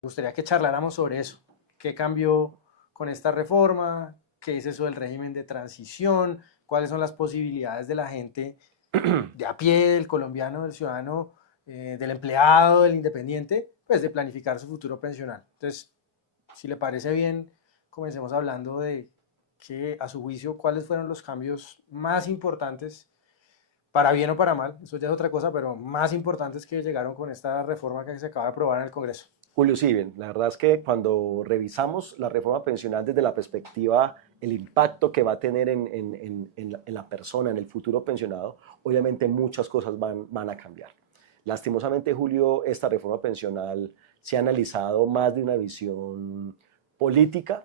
Me gustaría que charláramos sobre eso. ¿Qué cambió con esta reforma? ¿Qué es eso del régimen de transición? ¿Cuáles son las posibilidades de la gente de a pie, del colombiano, del ciudadano, del empleado, del independiente, pues de planificar su futuro pensional? Entonces, si le parece bien, comencemos hablando de que, a su juicio, cuáles fueron los cambios más importantes, para bien o para mal, eso ya es otra cosa, pero más importantes que llegaron con esta reforma que se acaba de aprobar en el Congreso. Julio, sí, bien, la verdad es que cuando revisamos la reforma pensional desde la perspectiva, el impacto que va a tener en la persona, en el futuro pensionado, obviamente muchas cosas van a cambiar. Lastimosamente, Julio, esta reforma pensional se ha analizado más de una visión política,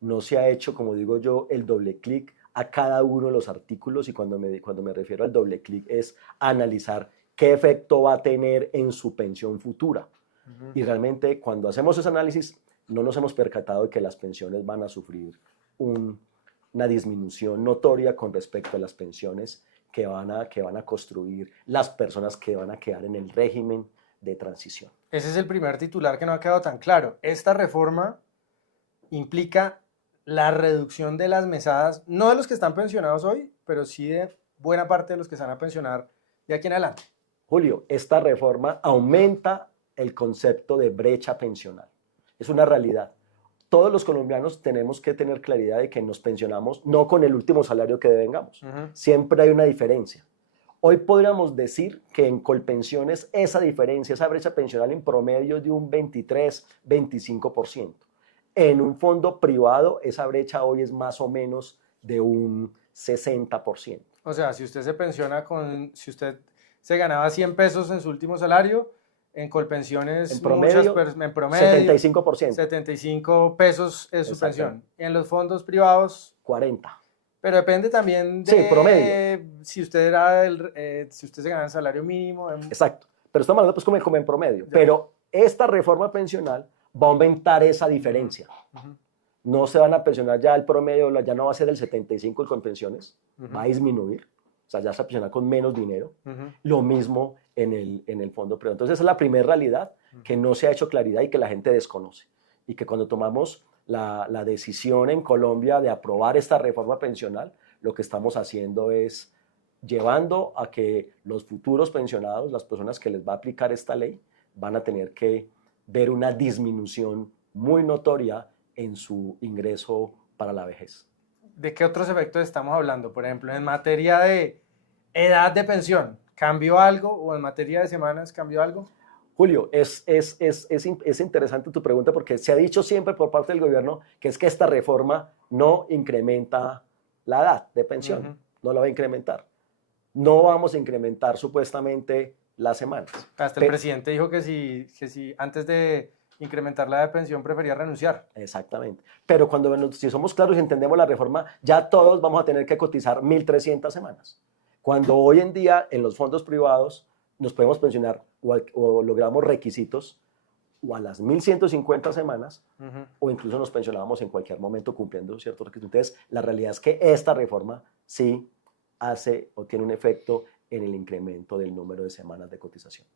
no se ha hecho, como digo yo, el doble clic a cada uno de los artículos, y cuando me refiero al doble clic es analizar qué efecto va a tener en su pensión futura. Y realmente cuando hacemos ese análisis no nos hemos percatado de que las pensiones van a sufrir una disminución notoria con respecto a las pensiones que van a construir las personas que van a quedar en el régimen de transición. Ese es el primer titular que no ha quedado tan claro. Esta reforma implica la reducción de las mesadas, no de los que están pensionados hoy, pero sí de buena parte de los que se van a pensionar de aquí en adelante. Julio, esta reforma aumenta el concepto de brecha pensional. Es una realidad. Todos los colombianos tenemos que tener claridad de que nos pensionamos no con el último salario que devengamos. Siempre hay una diferencia. Hoy podríamos decir que en Colpensiones esa diferencia, esa brecha pensional en promedio es de un 23-25%. En un fondo privado esa brecha hoy es más o menos de un 60%. O sea, si usted se pensiona si usted se ganaba 100 pesos en su último salario, en Colpensiones, en promedio, en promedio 75%. 75 pesos es su pensión. En los fondos privados, 40. Pero depende también de sí, promedio. Si usted si usted se gana el salario mínimo. Exacto. Pero estamos hablando pues como en promedio. Pero esta reforma pensional va a aumentar esa diferencia. No se van a pensionar ya el promedio, ya no va a ser el 75 con pensiones, va a disminuir. O sea, ya se va a pensionar con menos dinero. Lo mismo en el fondo privado. Entonces, esa es la primera realidad que no se ha hecho claridad y que la gente desconoce. Y que cuando tomamos la decisión en Colombia de aprobar esta reforma pensional, lo que estamos haciendo es llevando a que los futuros pensionados, las personas que les va a aplicar esta ley, van a tener que ver una disminución muy notoria en su ingreso para la vejez. ¿De qué otros efectos estamos hablando? Por ejemplo, en materia de edad de pensión, ¿cambió algo? ¿O en materia de semanas, cambió algo? Julio, es interesante tu pregunta porque se ha dicho siempre por parte del gobierno que es que esta reforma no incrementa la edad de pensión, no la va a incrementar. No vamos a incrementar supuestamente las semanas. Hasta el presidente dijo que si antes de incrementar la edad de pensión prefería renunciar. Exactamente. Pero si somos claros y entendemos la reforma, ya todos vamos a tener que cotizar 1.300 semanas. Cuando hoy en día en los fondos privados nos podemos pensionar o logramos requisitos o a las 1.150 semanas o incluso nos pensionábamos en cualquier momento cumpliendo ciertos requisitos. Entonces, la realidad es que esta reforma sí hace o tiene un efecto en el incremento del número de semanas de cotización.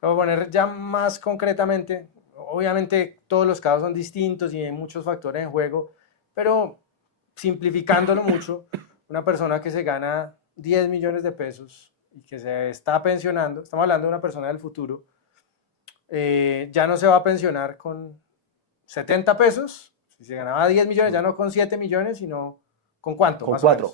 Vamos a poner ya más concretamente, obviamente todos los casos son distintos y hay muchos factores en juego, pero simplificándolo mucho, una persona que se gana 10 millones de pesos y que se está pensionando, estamos hablando de una persona del futuro, ya no se va a pensionar con 70 pesos, si se ganaba 10 millones, ya no con 7 millones, sino ¿con cuánto? Con 4.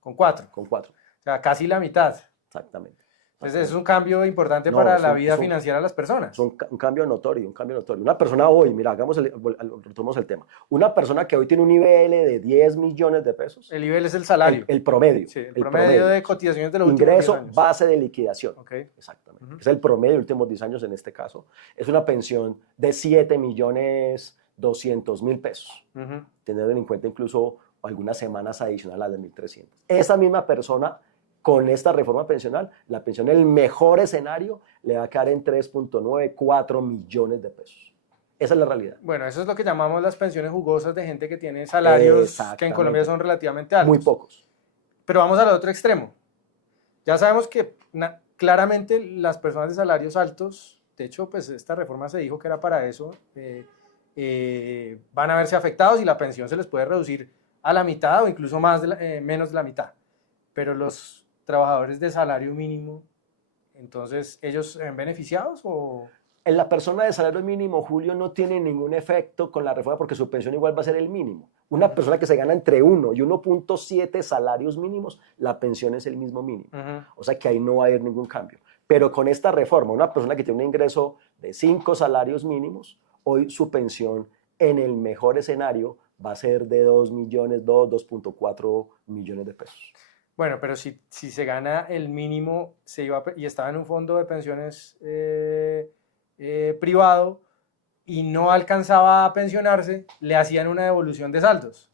Con 4. Con 4. O sea, casi la mitad. Exactamente. Entonces es un cambio importante para la vida financiera de las personas. Es un cambio notorio, un cambio notorio. Una persona hoy, mira, retomemos el tema. Una persona que hoy tiene un IBL de 10 millones de pesos. El IBL es el salario. El promedio. Sí, el promedio de cotizaciones de los últimos 10 años. Ingreso base de liquidación. Okay. Exactamente. Es el promedio de los últimos 10 años en este caso. Es una pensión de 7.200.000 pesos. Teniendo en cuenta incluso algunas semanas adicionales a las 1.300. Esa misma persona, con esta reforma pensional, la pensión en el mejor escenario le va a quedar en 3.94 millones de pesos. Esa es la realidad. Bueno, eso es lo que llamamos las pensiones jugosas de gente que tiene salarios que en Colombia son relativamente altos. Muy pocos. Pero vamos al otro extremo. Ya sabemos que claramente las personas de salarios altos de hecho, pues esta reforma se dijo que era para eso, van a verse afectados y la pensión se les puede reducir a la mitad o incluso menos de la mitad. Pero los trabajadores de salario mínimo, entonces, ¿ellos se ven beneficiados o...? En la persona de salario mínimo, Julio, no tiene ningún efecto con la reforma porque su pensión igual va a ser el mínimo. Una persona que se gana entre 1 y 1.7 salarios mínimos, la pensión es el mismo mínimo. O sea que ahí no va a haber ningún cambio. Pero con esta reforma, una persona que tiene un ingreso de 5 salarios mínimos, hoy su pensión en el mejor escenario va a ser de 2 millones, 2.4 millones de pesos. Bueno, pero si se gana el mínimo y estaba en un fondo de pensiones privado y no alcanzaba a pensionarse, le hacían una devolución de saldos.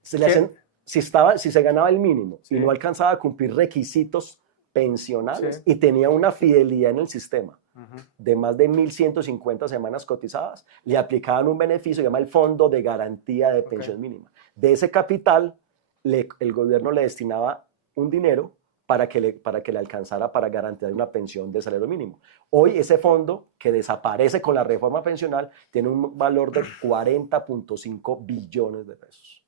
Si se ganaba el mínimo y no alcanzaba a cumplir requisitos pensionales y tenía una fidelidad en el sistema de más de 1.150 semanas cotizadas, le aplicaban un beneficio, se llama el Fondo de Garantía de Pensión Mínima. De ese capital, el gobierno le destinaba un dinero para que le alcanzara para garantizar una pensión de salario mínimo. Hoy ese fondo, que desaparece con la reforma pensional, tiene un valor de 40.5 billones de pesos.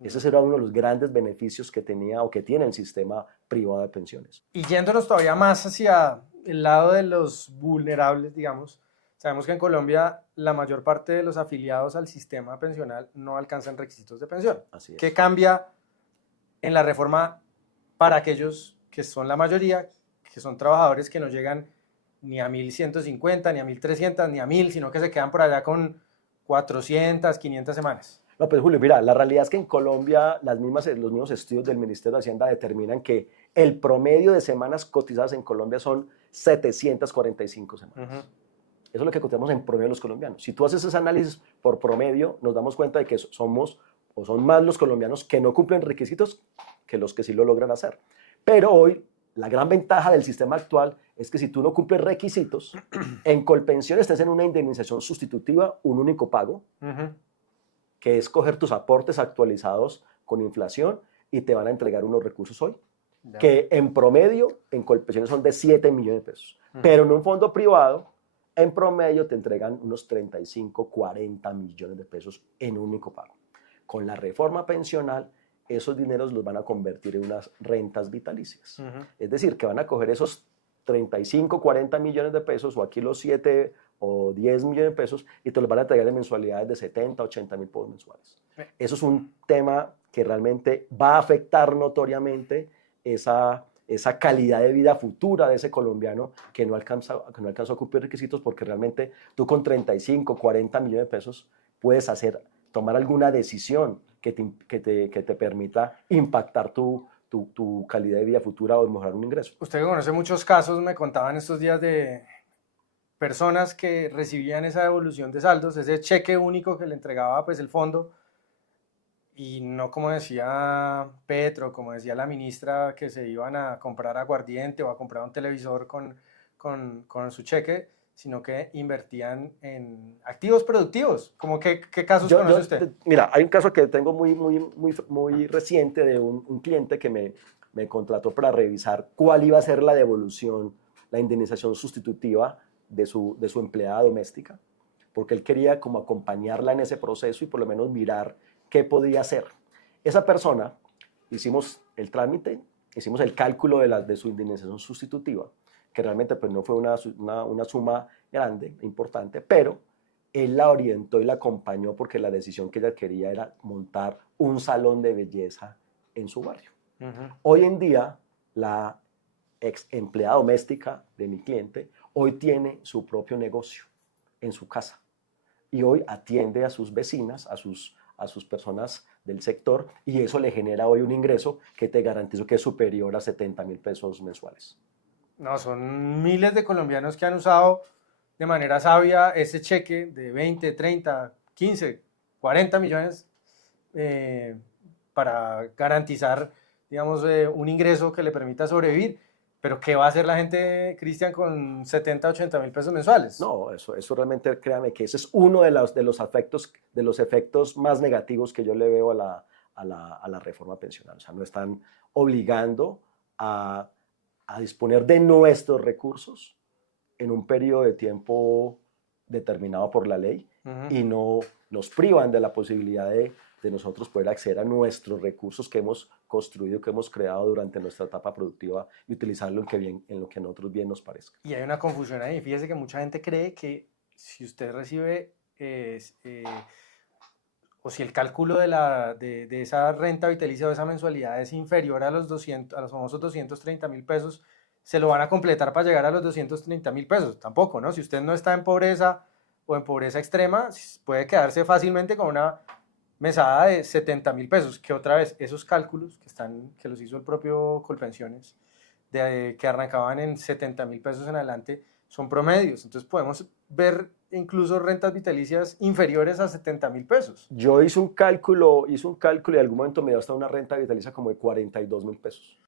Ese será uno de los grandes beneficios que tenía o que tiene el sistema privado de pensiones. Y yéndonos todavía más hacia el lado de los vulnerables, digamos, sabemos que en Colombia la mayor parte de los afiliados al sistema pensional no alcanzan requisitos de pensión. Así es. ¿Qué cambia en la reforma para aquellos que son la mayoría, que son trabajadores que no llegan ni a 1.150, ni a 1.300, ni a 1.000, sino que se quedan por allá con 400, 500 semanas? No, pues Julio, mira, la realidad es que en Colombia los mismos estudios del Ministerio de Hacienda determinan que el promedio de semanas cotizadas en Colombia son 745 semanas. Eso es lo que cotizamos en promedio los colombianos. Si tú haces ese análisis por promedio, nos damos cuenta de que son más los colombianos que no cumplen requisitos que los que sí lo logran hacer. Pero hoy, la gran ventaja del sistema actual es que si tú no cumples requisitos, en Colpensiones estás en una indemnización sustitutiva, un único pago, que es coger tus aportes actualizados con inflación y te van a entregar unos recursos hoy, que en promedio en Colpensiones son de 7 millones de pesos. Pero en un fondo privado, en promedio te entregan unos 35, 40 millones de pesos en un único pago. Con la reforma pensional, esos dineros los van a convertir en unas rentas vitalicias. Es decir, que van a coger esos 35, 40 millones de pesos, o aquí los 7 o 10 millones de pesos, y te los van a entregar en mensualidades de 70, 80 mil pesos mensuales. Eso es un tema que realmente va a afectar notoriamente esa calidad de vida futura de ese colombiano que no alcanzó a cumplir requisitos, porque realmente tú con 35, 40 millones de pesos puedes tomar alguna decisión que te permita impactar tu calidad de vida futura o mejorar un ingreso. Usted que conoce muchos casos, me contaban estos días de personas que recibían esa devolución de saldos, ese cheque único que le entregaba pues el fondo, y no como decía Petro, como decía la ministra, que se iban a comprar aguardiente o a comprar un televisor con su cheque, sino que invertían en activos productivos. ¿Cómo qué casos conoce usted? Mira, hay un caso que tengo muy reciente de un cliente que me contrató para revisar cuál iba a ser la devolución, la indemnización sustitutiva de su empleada doméstica, porque él quería como acompañarla en ese proceso y por lo menos mirar qué podía hacer. Esa persona, hicimos el trámite, hicimos el cálculo de su indemnización sustitutiva, que realmente pues, no fue una suma grande, importante, pero él la orientó y la acompañó porque la decisión que ella quería era montar un salón de belleza en su barrio. Hoy en día, la ex empleada doméstica de mi cliente hoy tiene su propio negocio en su casa y hoy atiende a sus vecinas, a sus personas del sector, y eso le genera hoy un ingreso que te garantizo que es superior a 70 mil pesos mensuales. No, son miles de colombianos que han usado de manera sabia ese cheque de 20, 30, 15, 40 millones para garantizar, digamos, un ingreso que le permita sobrevivir. Pero ¿qué va a hacer la gente, Cristian, con 70, 80 mil pesos mensuales? No, eso realmente, créame que ese es uno de los efectos más negativos que yo le veo a la reforma pensional. O sea, no están obligando a disponer de nuestros recursos en un periodo de tiempo determinado por la ley Ujú. y no nos privan de la posibilidad de nosotros poder acceder a nuestros recursos que hemos construido, que hemos creado durante nuestra etapa productiva y utilizarlo en lo que a nosotros bien nos parezca. Y hay una confusión ahí. Fíjese que mucha gente cree que si usted recibe o si el cálculo de esa renta vitalicia o esa mensualidad es inferior a los 200, a los famosos 230.000 pesos, se lo van a completar para llegar a los 230.000 pesos. Tampoco, ¿no? Si usted no está en pobreza o en pobreza extrema, puede quedarse fácilmente con una mesada de 70.000 pesos, que otra vez, esos cálculos que los hizo el propio Colpensiones, que arrancaban en 70.000 pesos en adelante, son promedios. Entonces podemos ver incluso rentas vitalicias inferiores a 70.000 pesos. Yo hice un cálculo y en algún momento me dio hasta una renta vitalicia como de 42.000 pesos.